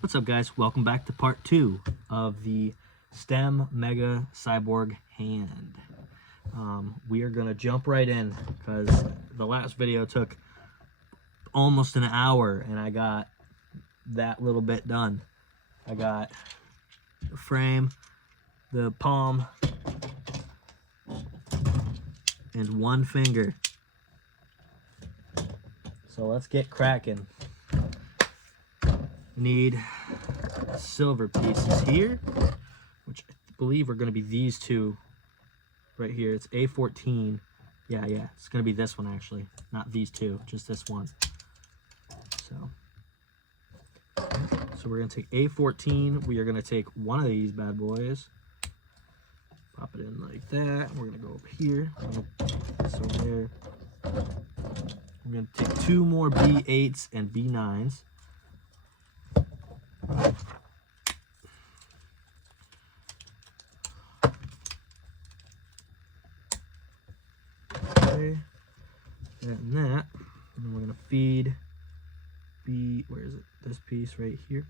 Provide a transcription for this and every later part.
What's up, guys? Welcome back to part 2 of the STEM Mega Cyborg hand. We are gonna jump right in because the last video took almost an hour and I got that little bit done. I got the frame, the palm, and one finger. So let's get cracking. Need silver pieces here, which I believe are going to be these two right here. It's A14. Yeah, it's going to be this one actually, not these two, just this one. So we're going to take A14. We are going to take one of these bad boys, pop it in like that. We're going to go over here. This over there. We're going to take two more B8s and B9s. Okay, and that, and then we're gonna feed where is it? This piece right here.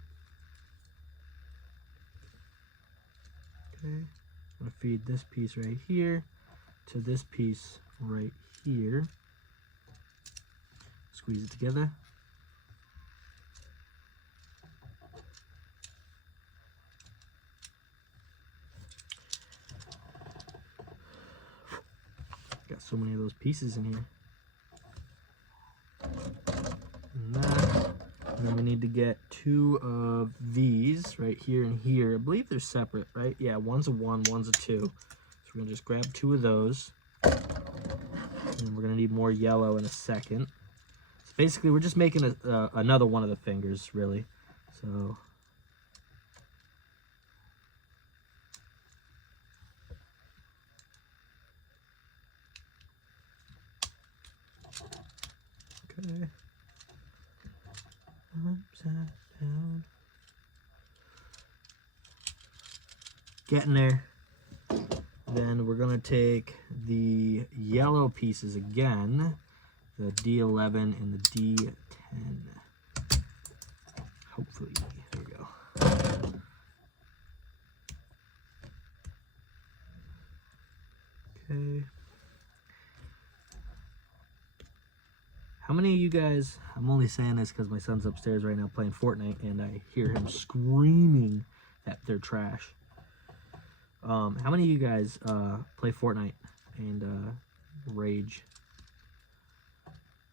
Okay, I'm gonna feed this piece right here to this piece right here. Squeeze it together. Got so many of those pieces in here. And that. And then we need to get two of these right here and here. I believe they're separate, right? Yeah, one's a 1, one's a 2. So we're gonna just grab two of those. And we're gonna need more yellow in a second. So basically, we're just making another one of the fingers, really. So. Okay. Upside down. Getting there. Then we're going to take the yellow pieces again, the D11 and the D10. Hopefully, there we go. Okay. How many of you guys, I'm only saying this because my son's upstairs right now playing Fortnite and I hear him screaming that they're trash. How many of you guys play Fortnite and rage?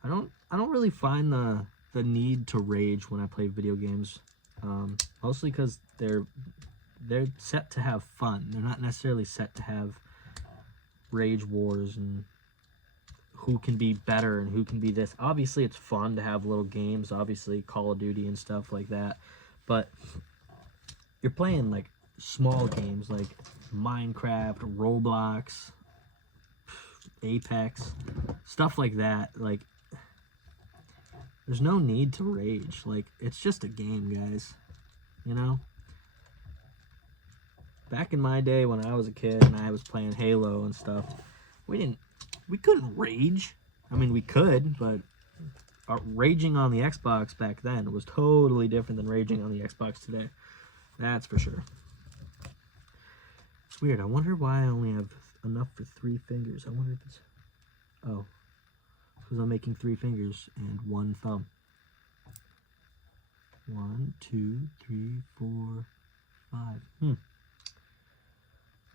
I don't really find the need to rage when I play video games. Mostly because they're set to have fun. They're not necessarily set to have rage wars and who can be better and who can be this. Obviously, it's fun to have little games, obviously Call of Duty and stuff like that. But you're playing like small games like Minecraft, Roblox, Apex, stuff like that. Like, there's no need to rage. Like, it's just a game, guys. You know? Back in my day when I was a kid and I was playing Halo and stuff, we couldn't rage. I mean, we could, but raging on the Xbox back then was totally different than raging on the Xbox today. That's for sure. It's weird. I wonder why I only have enough for 3 fingers. I wonder if it's... Oh. Because I'm making 3 fingers and 1 thumb. 1, 2, 3, 4, 5. I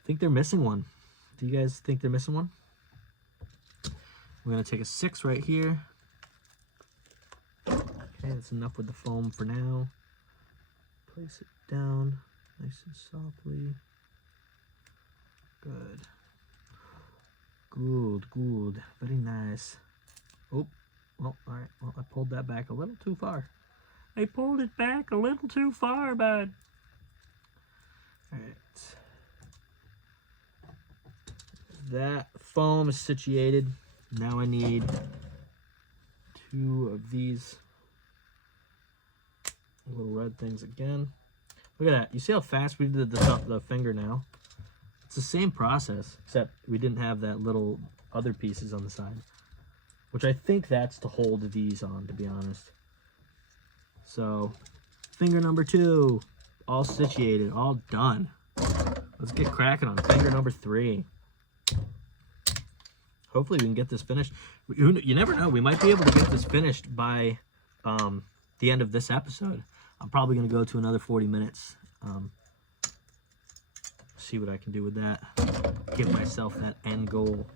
think they're missing one. Do you guys think they're missing one? We're going to take a 6 right here. Okay, that's enough with the foam for now. Place it down nice and softly. Good. Good. Very nice. Oh, well, all right. Well, I pulled that back a little too far. I pulled it back a little too far, bud. All right. That foam is situated. Now I need 2 of these little red things again. Look at that. You see how fast we did the finger now? It's the same process, except we didn't have that little other pieces on the side. Which I think that's to hold these on, to be honest. So finger number 2. All situated, all done. Let's get cracking on finger number 3. Hopefully we can get this finished. You never know. We might be able to get this finished by the end of this episode. I'm probably going to go to another 40 minutes. See what I can do with that. Give myself that end goal.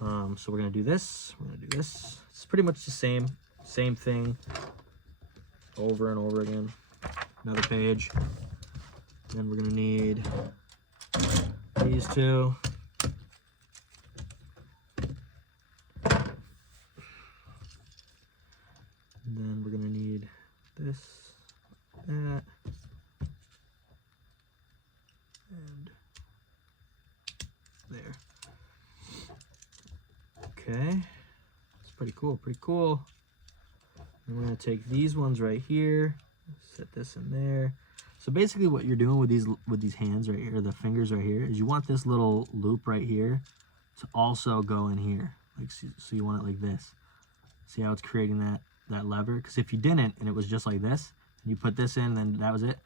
So we're going to do this. We're going to do this. It's pretty much the same thing over and over again. Another page. Then we're going to need these 2. And then we're going to need this, that, and there. Okay, it's pretty cool, pretty cool. And we're going to take these ones right here, set this in there. So basically what you're doing with these hands right here, the fingers right here, is you want this little loop right here to also go in here. Like, so you want it like this. See how it's creating that lever? Because if you didn't, and it was just like this, and you put this in, then that was it,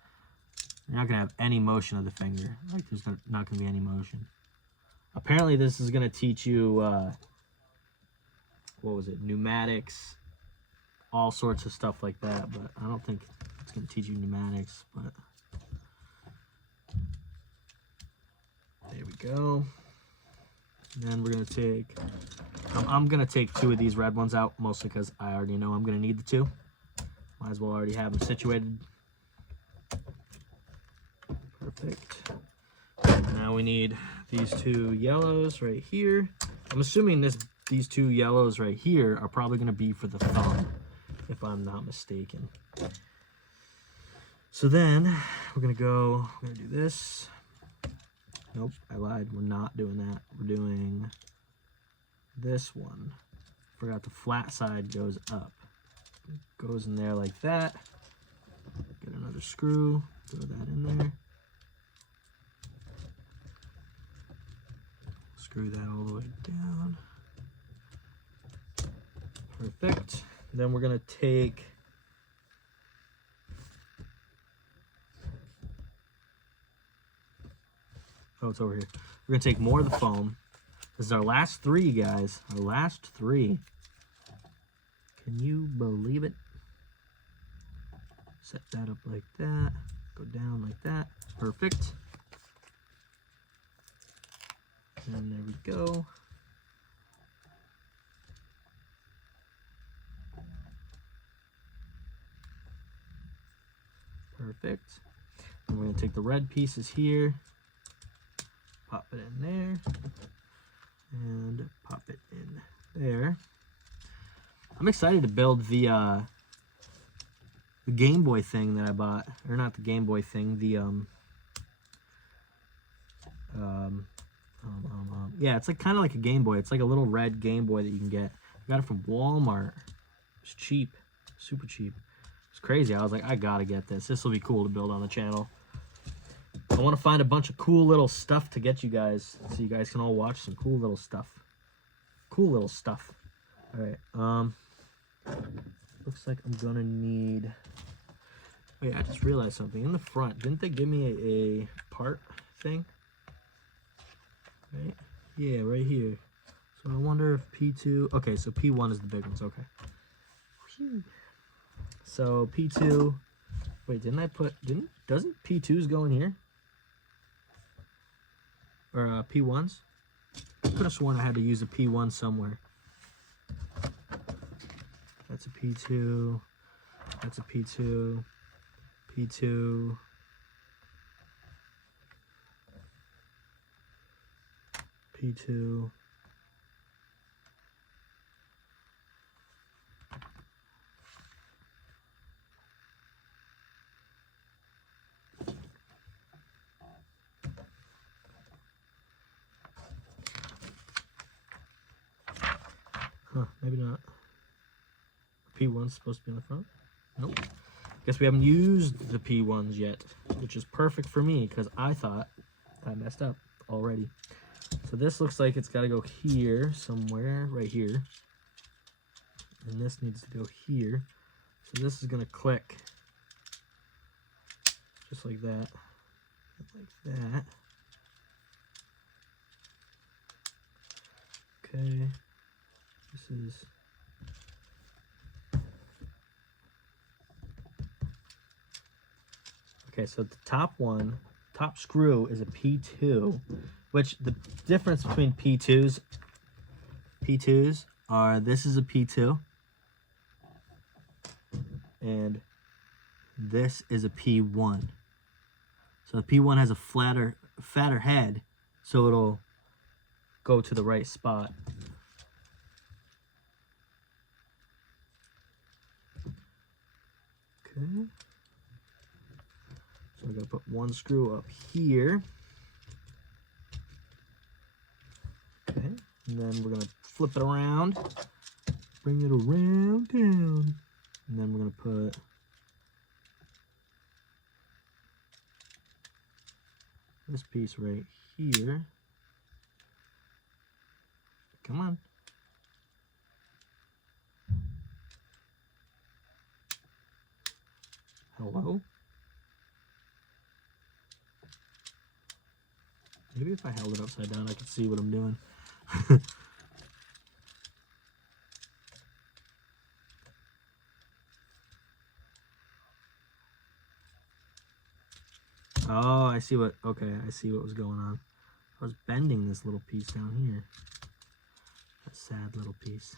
you're not going to have any motion of the finger. Like, there's not going to be any motion. Apparently this is going to teach you, what was it, pneumatics, all sorts of stuff like that, but I don't think it's going to teach you pneumatics, but there we go. And then we're going to take, I'm going to take 2 of these red ones out, mostly because I already know I'm going to need the 2. Might as well already have them situated. Perfect. Now we need these 2 yellows right here. I'm assuming these 2 yellows right here are probably going to be for the thumb, if I'm not mistaken. So then we're going to do this. Nope, I lied. We're not doing that. We're doing this one. Forgot the flat side goes up. It goes in there like that. Get another screw. Throw that in there. Screw that all the way down. Perfect. Then we're going to take it's over here. We're going to take more of the foam. This is our last 3, guys. Our last 3. Can you believe it? Set that up like that. Go down like that. Perfect. And there we go. Perfect. And we're going to take the red pieces here. Pop it in there, and pop it in there. I'm excited to build the Game Boy thing that I bought, or not the Game Boy thing, the yeah, it's like kind of like a Game Boy. It's like a little red Game Boy that you can get. I got it from Walmart. It's cheap, super cheap. It's crazy. I was like, I gotta get this. This will be cool to build on the channel. I want to find a bunch of cool little stuff to get you guys, so you guys can all watch some cool little stuff. Cool little stuff. All right. Looks like I'm gonna need. Oh yeah, I just realized something. In the front, didn't they give me a part thing? Right? Yeah, right here. So I wonder if P2. Okay, so P1 is the big ones. Okay. Whew. So P2. Wait, didn't I put? Doesn't P2s go in here? Or P1s? I could have sworn I had to use a P1 somewhere. That's a P2. That's a P2. P2. P2. Huh, maybe not. P1's supposed to be in the front. Nope. Guess we haven't used the P1s yet, which is perfect for me because I thought I messed up already. So this looks like it's got to go here somewhere, right here. And this needs to go here. So this is going to click just like that, like that. Okay, this is okay. So the top screw is a P2, which the difference between P2s are this is a P2 and this is a P1. So the P1 has a fatter head, so it'll go to the right spot. Okay. So I'm gonna put one screw up here. Okay, and then we're gonna flip it around, bring it around down, and then we're gonna put this piece right here. Come on. Hello? Maybe if I held it upside down, I could see what I'm doing. Oh, I see what, okay, I see what was going on. I was bending this little piece down here. That sad little piece.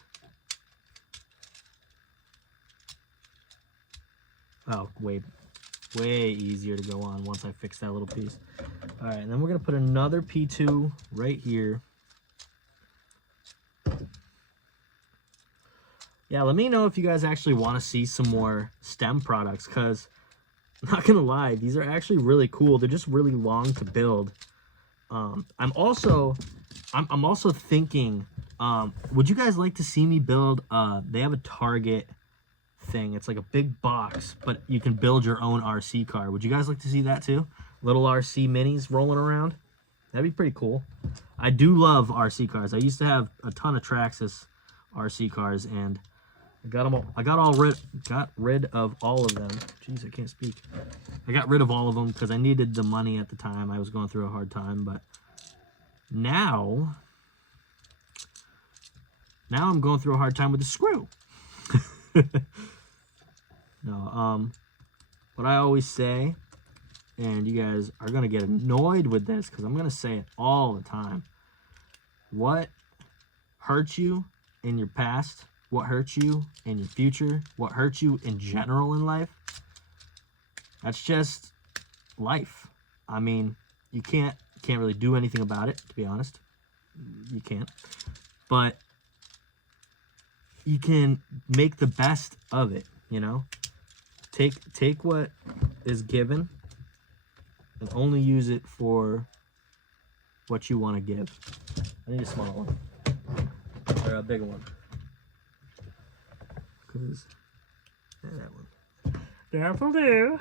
Oh, way easier to go on once I fix that little piece. All right, and then we're gonna put another P2 right here. Yeah, let me know if you guys actually want to see some more stem products, because I'm not gonna lie, these are actually really cool. They're just really long to build. I'm also thinking, would you guys like to see me build? They have a Target thing. It's like a big box, but you can build your own RC car. Would you guys like to see that too? Little RC minis rolling around. That'd be pretty cool. I do love RC cars. I used to have a ton of Traxxas RC cars, and I got them all. I got rid of all of them. Jeez, I can't speak. I got rid of all of them because I needed the money at the time. I was going through a hard time, but now I'm going through a hard time with the screw. No, what I always say, and you guys are gonna get annoyed with this because I'm gonna say it all the time. What hurt you in your past? What hurt you in your future? What hurt you in general in life? That's just life. I mean, you can't really do anything about it, to be honest. You can't. But you can make the best of it, you know? Take what is given and only use it for what you want to give. I need a small one. Or a bigger one. Because that one. That'll do.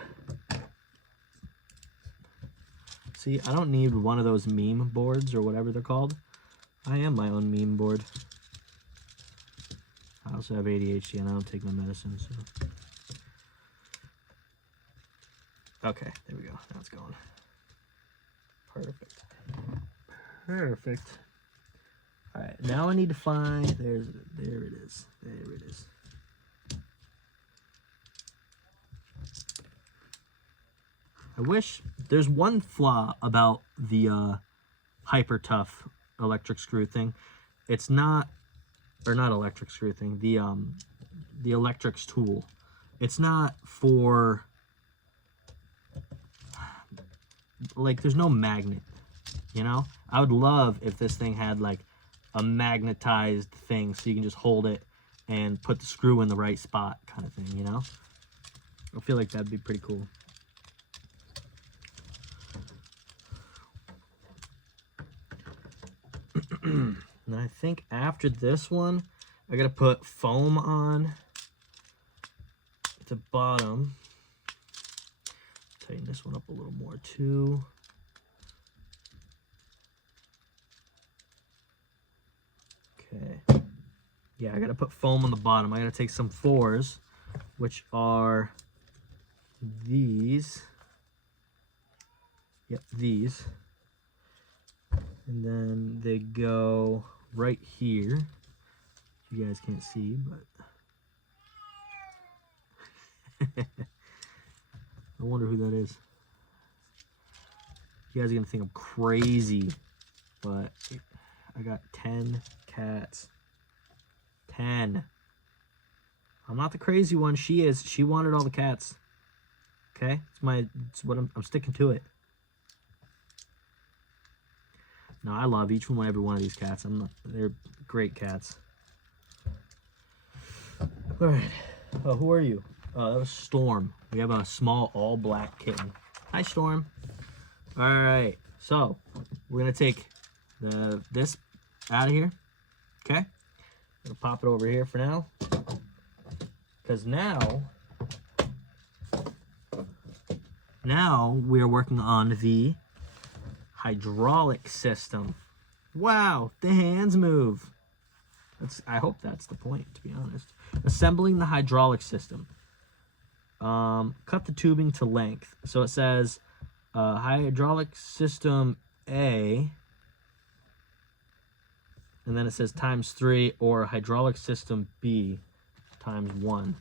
See, I don't need one of those meme boards or whatever they're called. I am my own meme board. I also have ADHD and I don't take my medicine, so. Okay, there we go. Now it's going. Perfect. Perfect. All right, now I need to find, there it is. There it is. I wish, there's one flaw about the hyper tough electric screw thing. It's not, or not electric screw thing, the electrics tool. It's not for, like, there's no magnet, you know? I would love if this thing had like a magnetized thing so you can just hold it and put the screw in the right spot kind of thing, you know? I feel like that'd be pretty cool. And I think after this one, I gotta put foam on at the bottom. Tighten this one up a little more too. Okay. Yeah, I gotta put foam on the bottom. I gotta take some 4s, which are these. Yep, these. And then they go right here. You guys can't see, but I wonder who that is. You guys are gonna think I'm crazy, but I got 10 cats. 10. I'm not the crazy one. She is. She wanted all the cats. Okay, it's what I'm sticking to it. No, I love each and every one of these cats. They're great cats. All right. Oh, who are you? That was Storm. We have a small all-black kitten. Hi, Storm. All right. So we're gonna take this out of here. Okay. We'll pop it over here for now, because now we are working on the hydraulic system. Wow, the hands move. I hope that's the point, to be honest. Assembling the hydraulic system. Cut the tubing to length. So it says hydraulic system A, and then it says ×3, or hydraulic system B ×1.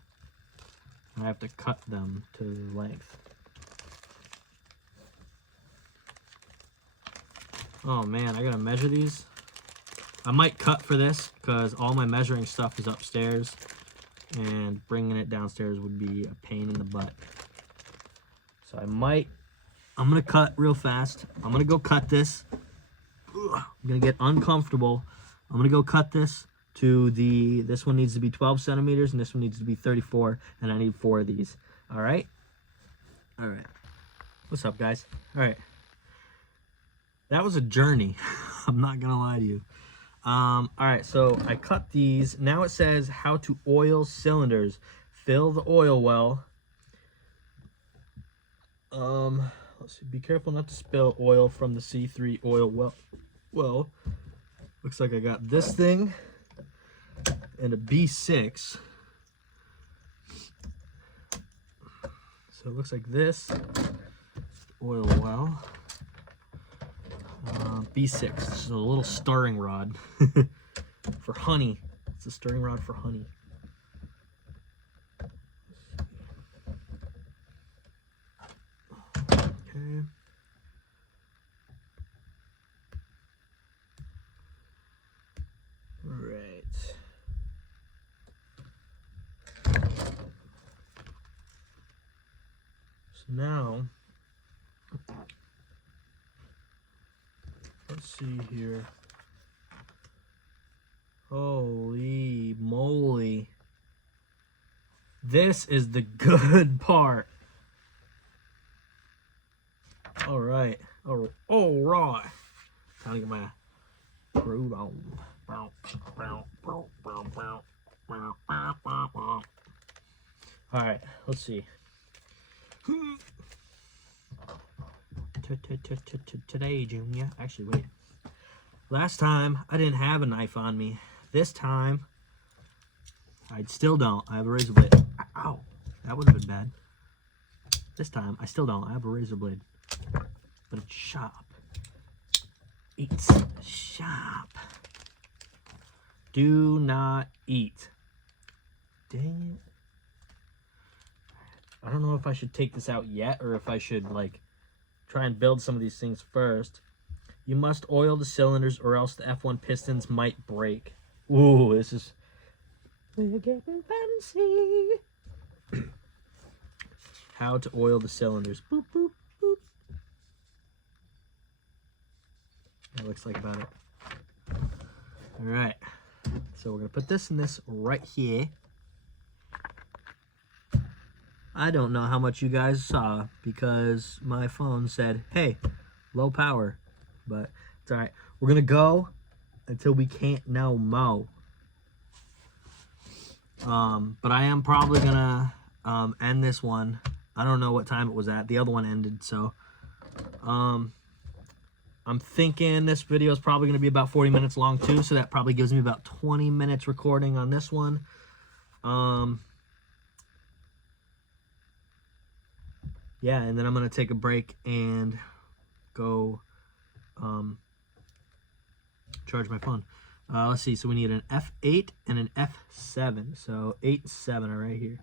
I have to cut them to length. Oh man, I gotta measure these. I might cut for this because all my measuring stuff is upstairs, and bringing it downstairs would be a pain in the butt. So I'm gonna cut real fast. I'm gonna go cut this. I'm gonna get uncomfortable. I'm gonna go cut this to this one needs to be 12 centimeters and this one needs to be 34, and I need 4 of these. All right. What's up, guys? All right. That was a journey. I'm not gonna lie to you. All right, so I cut these. Now it says how to oil cylinders. Fill the oil well. Let's see. Be careful not to spill oil from the C3 oil well. Looks like I got this thing and a B6. So it looks like this. Oil well. B6. This is a little stirring rod for honey. It's a stirring rod for honey. Okay. Right. So now, let's see here. Holy moly. This is the good part. All right. Time to get my groove on. All right, let's see. Today, Junior. Actually, wait. Last time, I didn't have a knife on me. This time, I still don't. I have a razor blade. Ow. That would have been bad. This time, I still don't. I have a razor blade. But it's sharp. It's sharp. Do not eat. Dang it. I don't know if I should take this out yet or if I should, like, try and build some of these things first. You must oil the cylinders or else the F1 pistons might break. Ooh, this is... We're getting fancy. How to oil the cylinders. Boop, boop, boop. That looks like about it. All right. So we're going to put this and this right here. I don't know how much you guys saw because my phone said, hey, low power. But it's all right. We're going to go until we can't no more. But I am probably going to end this one. I don't know what time it was at. The other one ended, so... I'm thinking this video is probably going to be about 40 minutes long too, so that probably gives me about 20 minutes recording on this one. Yeah, and then I'm going to take a break and go charge my phone. Let's see. So we need an F8 and an F7. So 8 and 7 are right here.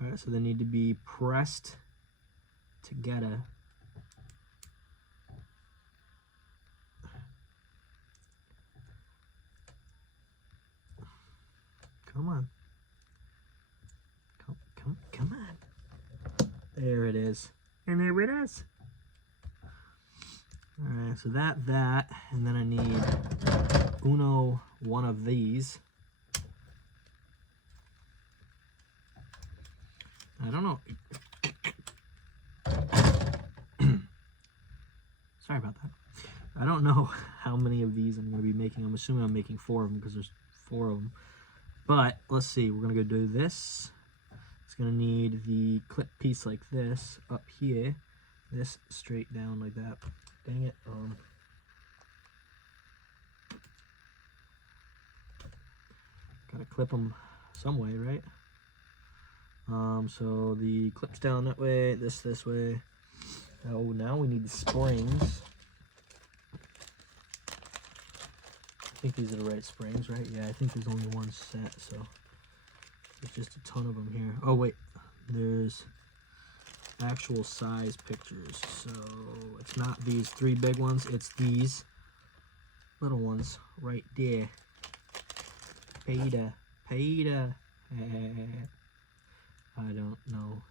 All right. So they need to be pressed together. Come on. Come on. There it is. And there it is. Alright, so that, and then I need one of these. I don't know. Sorry about that. I don't know how many of these I'm going to be making. I'm assuming I'm making 4 of them because there's 4 of them. But let's see. We're going to go do this. It's going to need the clip piece like this up here. This straight down like that. Dang it. Gotta clip them some way, right? So the clip's down that way, this way. Oh, now we need the springs. I think these are the right springs, right? Yeah, I think there's only one set, so there's just a ton of them here. Oh, wait. There's actual size pictures. So it's not these 3 big ones. It's these little ones right there. Peter. I don't know.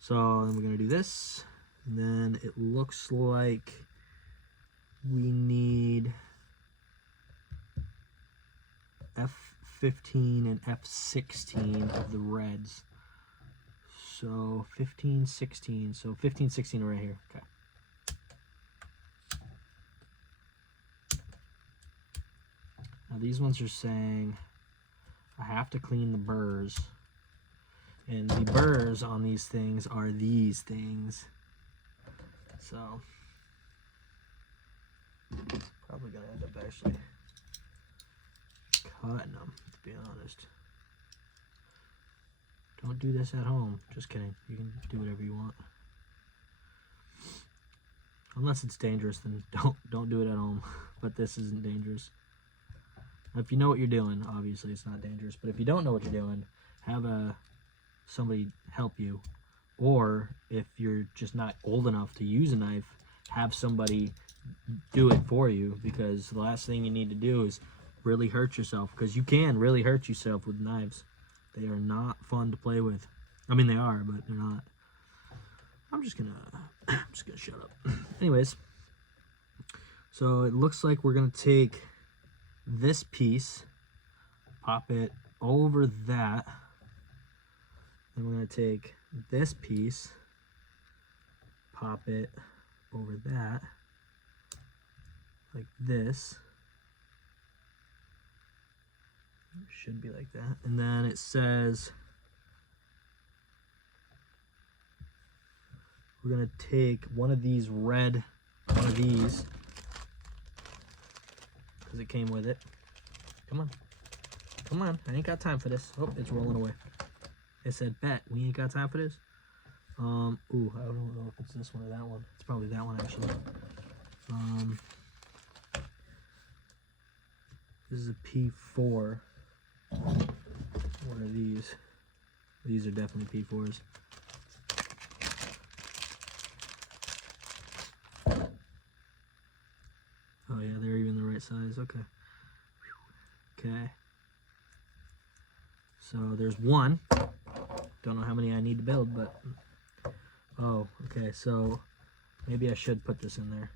So then we're going to do this. And then it looks like we need F15 and F16 of the reds. So 15, 16. So 15, 16 are right here. Okay. Now these ones are saying I have to clean the burrs. And the burrs on these things are these things. So probably gonna end up actually cutting them, to be honest. Don't do this at home. Just kidding. You can do whatever you want. Unless it's dangerous, then don't do it at home. But this isn't dangerous. If you know what you're doing, obviously it's not dangerous. But if you don't know what you're doing, have somebody help you. Or if you're just not old enough to use a knife, have somebody do it for you, because the last thing you need to do is really hurt yourself, because you can really hurt yourself with knives. They are not fun to play with. I mean, they are, but they're not. I'm just gonna shut up. Anyways, so it looks like we're gonna take this piece, pop it over that. Then we're gonna take this piece, pop it over that, like this. It should be like that. And then it says we're gonna take one of these red, one of these, because it came with it. Come on. Come on. I ain't got time for this. Oh, it's rolling away. It said, bet, we ain't got time for this. Ooh, I don't know if it's this one or that one. It's probably that one, actually. This is a P4. What are these? These are definitely P4s. Oh yeah, they're even the right size. Okay. Okay. So there's one. Don't know how many I need to build, but oh, okay. So maybe I should put this in there.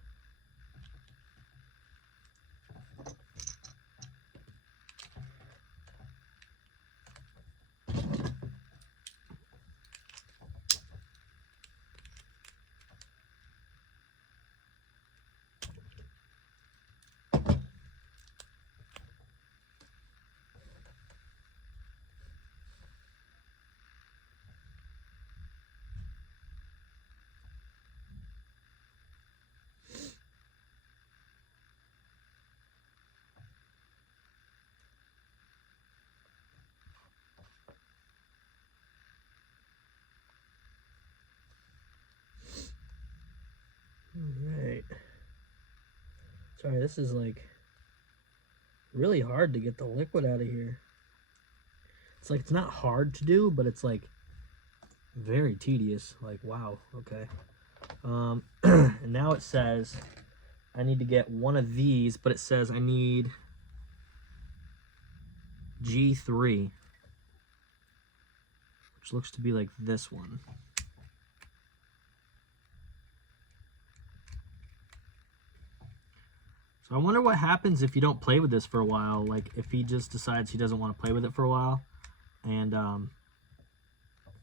Sorry, this is like really hard to get the liquid out of here. It's like, it's not hard to do, but it's like very tedious. Like, wow, okay. And now it says I need to get one of these, but it says I need G3, which looks to be like this one. So I wonder what happens if you don't play with this for a while. Like, if he just decides he doesn't want to play with it for a while. And I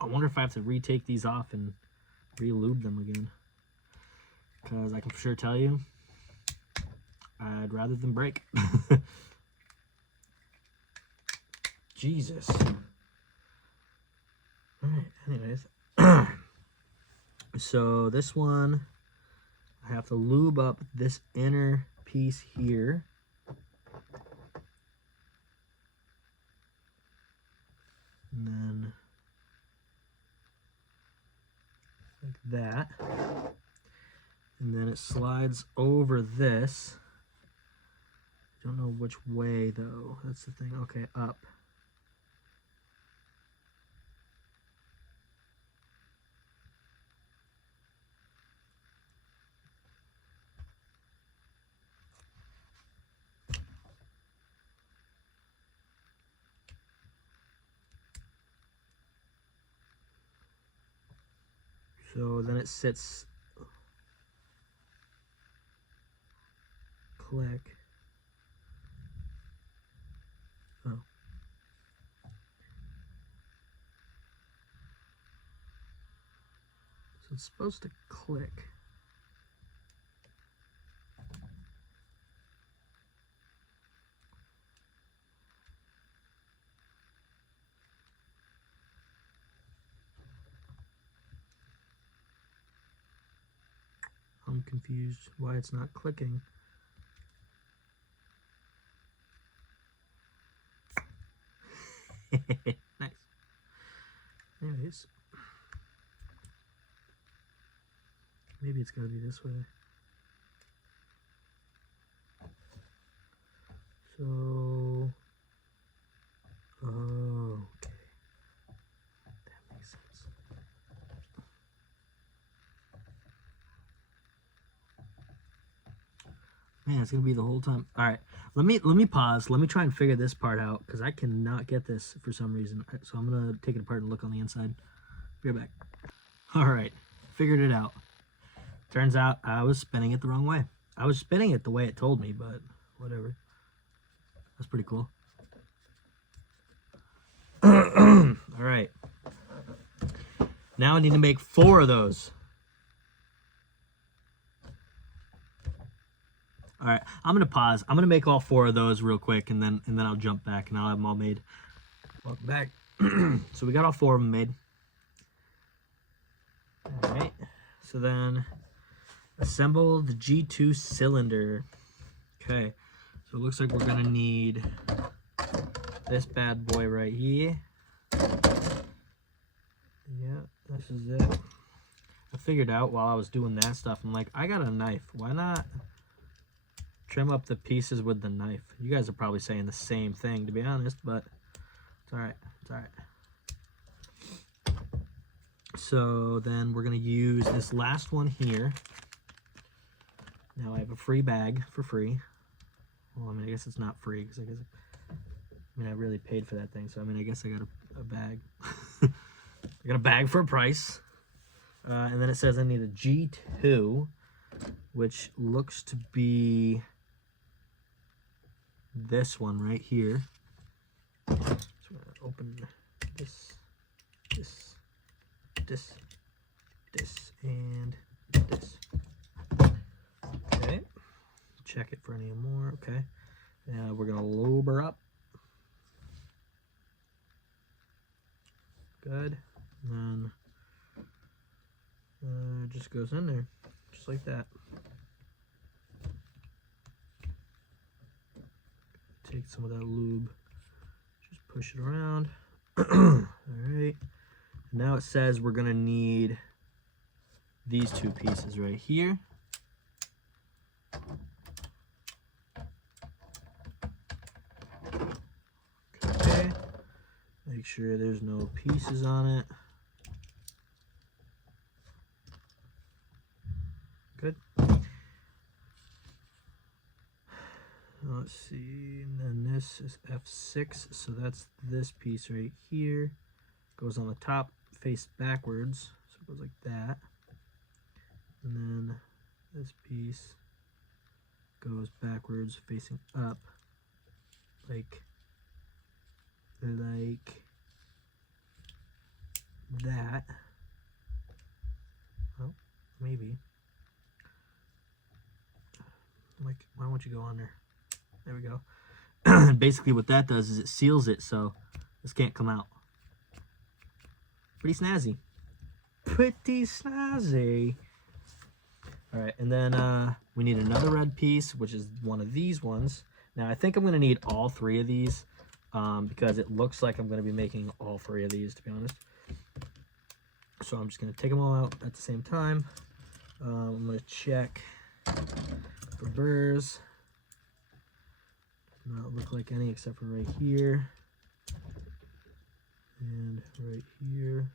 wonder if I have to retake these off and re-lube them again. Because I can for sure tell you, I'd rather them break. Jesus. Alright, anyways. So this one, I have to lube up this inner piece here. And then like that. And then it slides over this. I don't know which way though. That's the thing. Okay, up. So then it sits, click. Oh. So it's supposed to click. I'm confused why it's not clicking. Nice. Anyways. Maybe it's gotta be this way. So, oh, okay. That makes sense. Man, it's gonna be the whole time. All right, let me pause. Let me try and figure this part out because I cannot get this for some reason. So I'm gonna take it apart and look on the inside. Be right back. All right, figured it out. Turns out I was spinning it the wrong way. I was spinning it the way it told me, but whatever. That's pretty cool. All right. Now I need to make 4 of those. All right, I'm gonna pause. I'm gonna make all 4 of those real quick, and then I'll jump back and I'll have them all made. Welcome back. So we got all 4 of them made. All right. So then assemble the G2 cylinder. Okay. So it looks like we're gonna need this bad boy right here. Yeah, this is it. I figured out while I was doing that stuff, I'm like, I got a knife. Why not trim up the pieces with the knife? You guys are probably saying the same thing, to be honest, but it's all right. It's all right. So then we're going to use this last one here. Now I have a free bag for free. Well, I mean, I guess it's not free because I really paid for that thing. So, I mean, I guess I got a bag. I got a bag for a price. And then it says I need a G2, which looks to be this one right here. So we're going to open this, and this. Okay. Check it for any more. Okay. We're going to lube her up. Good. And then it just goes in there, just like that. Take some of that lube, just push it around. All right. Now it says we're gonna need these 2 pieces right here. Make sure there's no pieces on it. Good. Let's see, and then this is F6, so that's this piece right here. Goes on the top, face backwards, so it goes like that. And then this piece goes backwards, facing up, like that. Oh, maybe. Like, why won't you go on there? There we go. Basically what that does is it seals it so this can't come out. Pretty snazzy. Pretty snazzy. Alright, and then we need another red piece, which is one of these ones. Now I think I'm going to need all three of these because it looks like I'm going to be making all three of these, to be honest. So I'm just going to take them all out at the same time. I'm going to check for burrs. Does not look like any except for right here. And right here.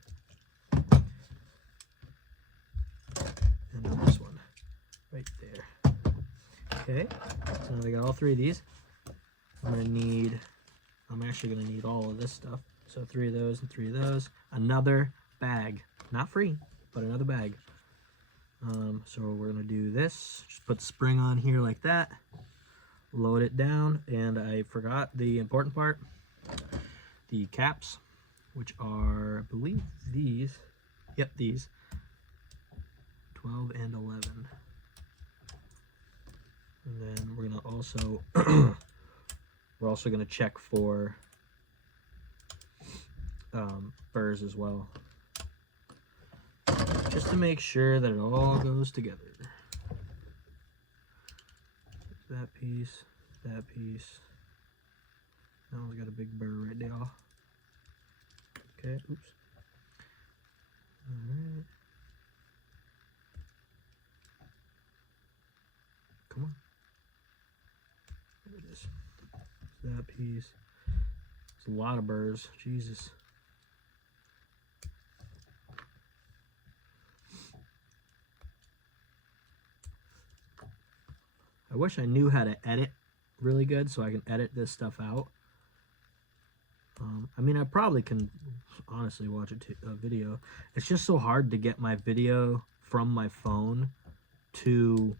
And then this one right there. Okay, so now I got all three of these. I'm actually gonna need all of this stuff. So 3 of those and 3 of those. Another bag, not free, but another bag. So we're gonna do this. Just put the spring on here like that. Load it down, and I forgot the important part. The caps, which are, I believe, these. Yep, these. 12 and 11. And then we're gonna also we're also gonna check for burrs as well, just to make sure that it all goes together. That piece, that piece. That one's got a big burr right there. Okay, oops. Alright. Come on. There it is. That piece. It's a lot of burrs. Jesus. I wish I knew how to edit really good so I can edit this stuff out. I mean, I probably can honestly watch a video. It's just so hard to get my video from my phone to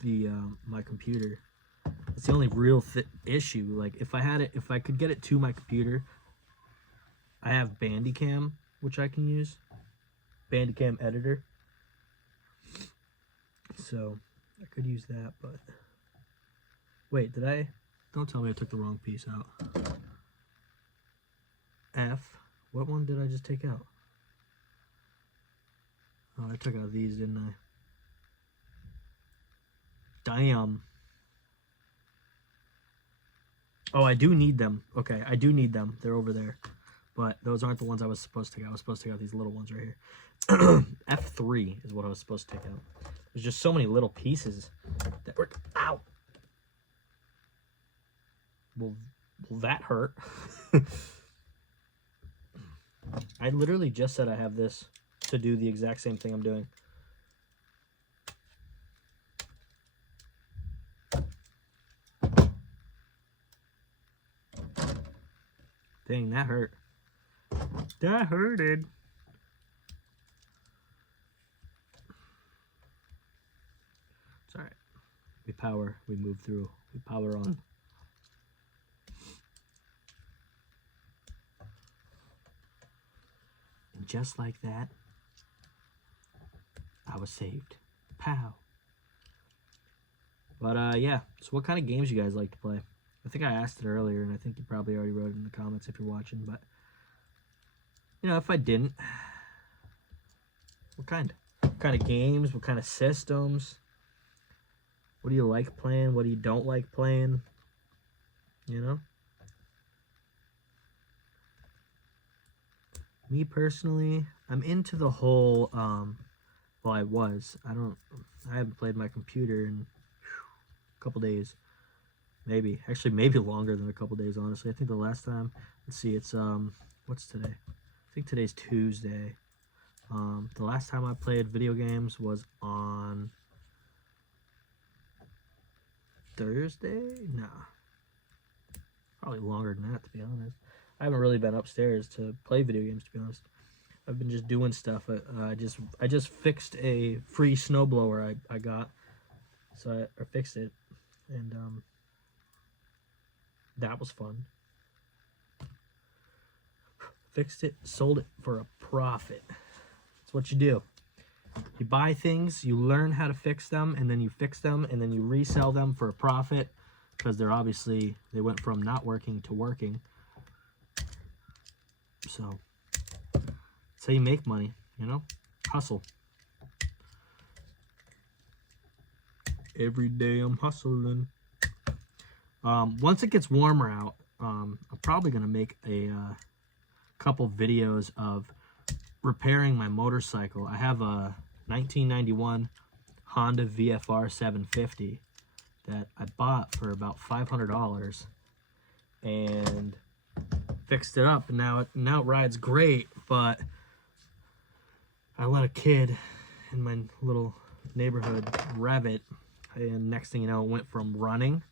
the my computer. It's the only real issue. Like, if I could get it to my computer, I have Bandicam, which I can use. Bandicam editor. So I could use that, but wait, did I? Don't tell me I took the wrong piece out. F. What one did I just take out? Oh, I took out these, didn't I? Damn. Oh, I do need them. Okay, I do need them. They're over there. But those aren't the ones I was supposed to take out. I was supposed to take out these little ones right here. F3 is what I was supposed to take out. There's just so many little pieces that were... Ow! Well, that hurt. I literally just said I have this to do the exact same thing I'm doing. Dang, that hurt. That hurted. It's alright. We power, we move through, we power on. And just like that, I was saved. Pow. But yeah, so what kind of games you guys like to play? I think I asked it earlier, and I think you probably already wrote it in the comments if you're watching, but you know, if I didn't, what kind? What kind of games? What kind of systems? What do you like playing? What do you don't like playing? You know? Me personally, I'm into the whole, well, I was. I haven't played my computer in a couple days. Maybe. Actually, maybe longer than a couple days, honestly. I think the last time, let's see, it's, what's today? I think today's Tuesday. The last time I played video games was on Thursday? Nah. Probably longer than that, to be honest. I haven't really been upstairs to play video games, to be honest. I've been just doing stuff. I just fixed a free snowblower I got. So I fixed it. And that was fun. Fixed it, sold it for a profit. That's what you do. You buy things, you learn how to fix them, and then you fix them, and then you resell them for a profit, because they went from not working to working. So that's how you make money, you know? Hustle. Every day I'm hustling. Once it gets warmer out, I'm probably gonna make a couple videos of repairing my motorcycle. I have a 1991 Honda VFR 750 that I bought for about $500 and fixed it up, and now it rides great. But I let a kid in my little neighborhood rev it, and next thing you know, it went from running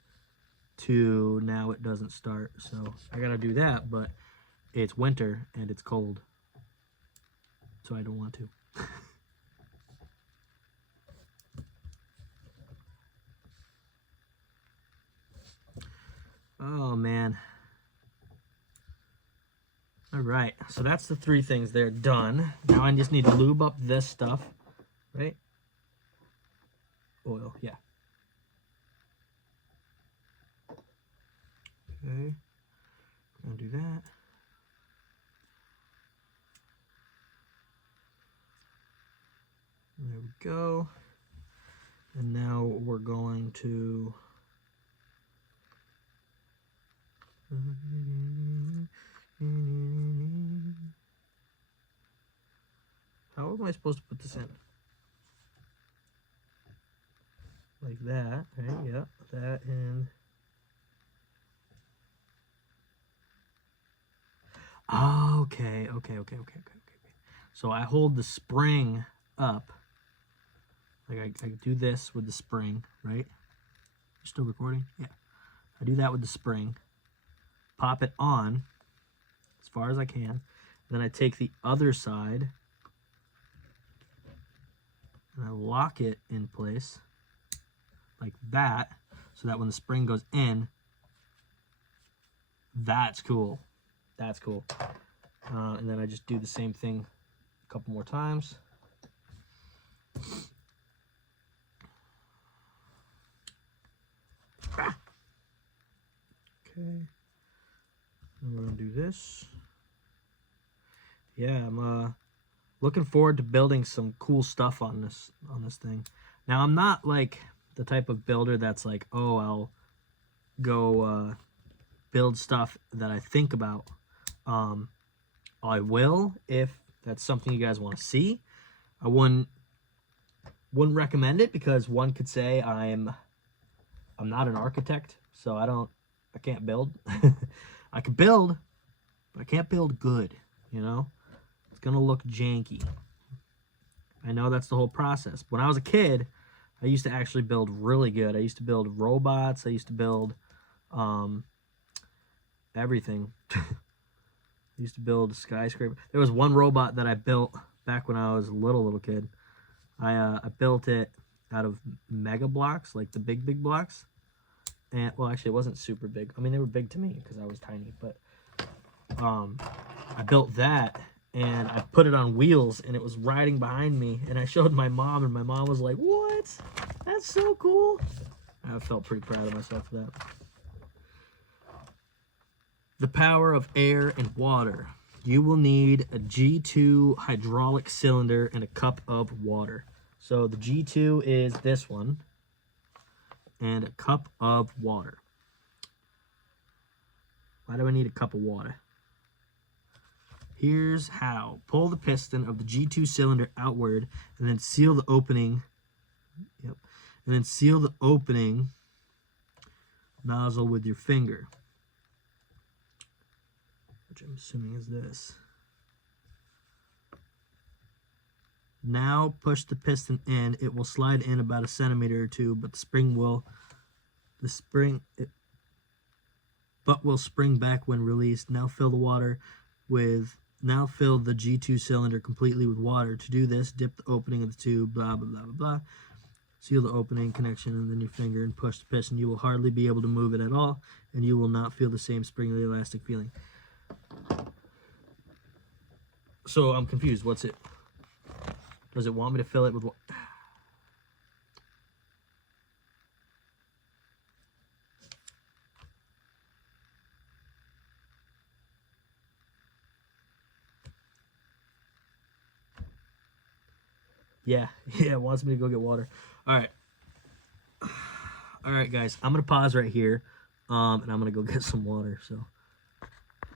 to now it doesn't start. So I gotta do that, but it's winter and it's cold, so I don't want to. Oh man. All right, so that's the 3 things there done. Now I just need to lube up this stuff, right? Oil, yeah. Okay, gonna do that. There we go. And now we're going to how am I supposed to put this in? Like that, right? Yeah, that and okay. So I hold the spring up. Like I do this with the spring, right? You still recording? Yeah. I do that with the spring. Pop it on as far as I can. And then I take the other side and I lock it in place like that, so that when the spring goes in, that's cool. That's cool. And then I just do the same thing a couple more times. Okay. And we're gonna do this. Yeah, I'm looking forward to building some cool stuff on this thing. Now I'm not like the type of builder that's like, oh, I'll go build stuff that I think about. I will if that's something you guys want to see. I wouldn't recommend it, because one could say I'm not an architect, so I can't build. I can build, but I can't build good, you know? It's gonna look janky. I know that's the whole process. When I was a kid, I used to actually build really good. I used to build robots. I used to build everything. I used to build skyscraper. There was one robot that I built back when I was a little kid. I built it out of mega blocks, like the big blocks. And well, actually, it wasn't super big. I mean, they were big to me because I was tiny. But I built that, and I put it on wheels, and it was riding behind me. And I showed my mom, and my mom was like, "What? That's so cool!" I felt pretty proud of myself for that. The power of air and water. You will need a G2 hydraulic cylinder and a cup of water. So the G2 is this one, and a cup of water. Why do I need a cup of water? Here's how. Pull the piston of the G2 cylinder outward and then seal the opening. Yep. And then seal the opening nozzle with your finger, which I'm assuming is this. Now push the piston in. It will slide in about 1 centimeter or 2, but will spring back when released. Now fill the G2 cylinder completely with water. To do this, dip the opening of the tube, blah, blah, blah, blah, blah. Seal the opening connection and then your finger and push the piston. You will hardly be able to move it at all, and you will not feel the same springly elastic feeling. So I'm confused. What's it? Does it want me to fill it with what? Yeah, it wants me to go get water. All right, guys, I'm gonna pause right here, and I'm gonna go get some water. So.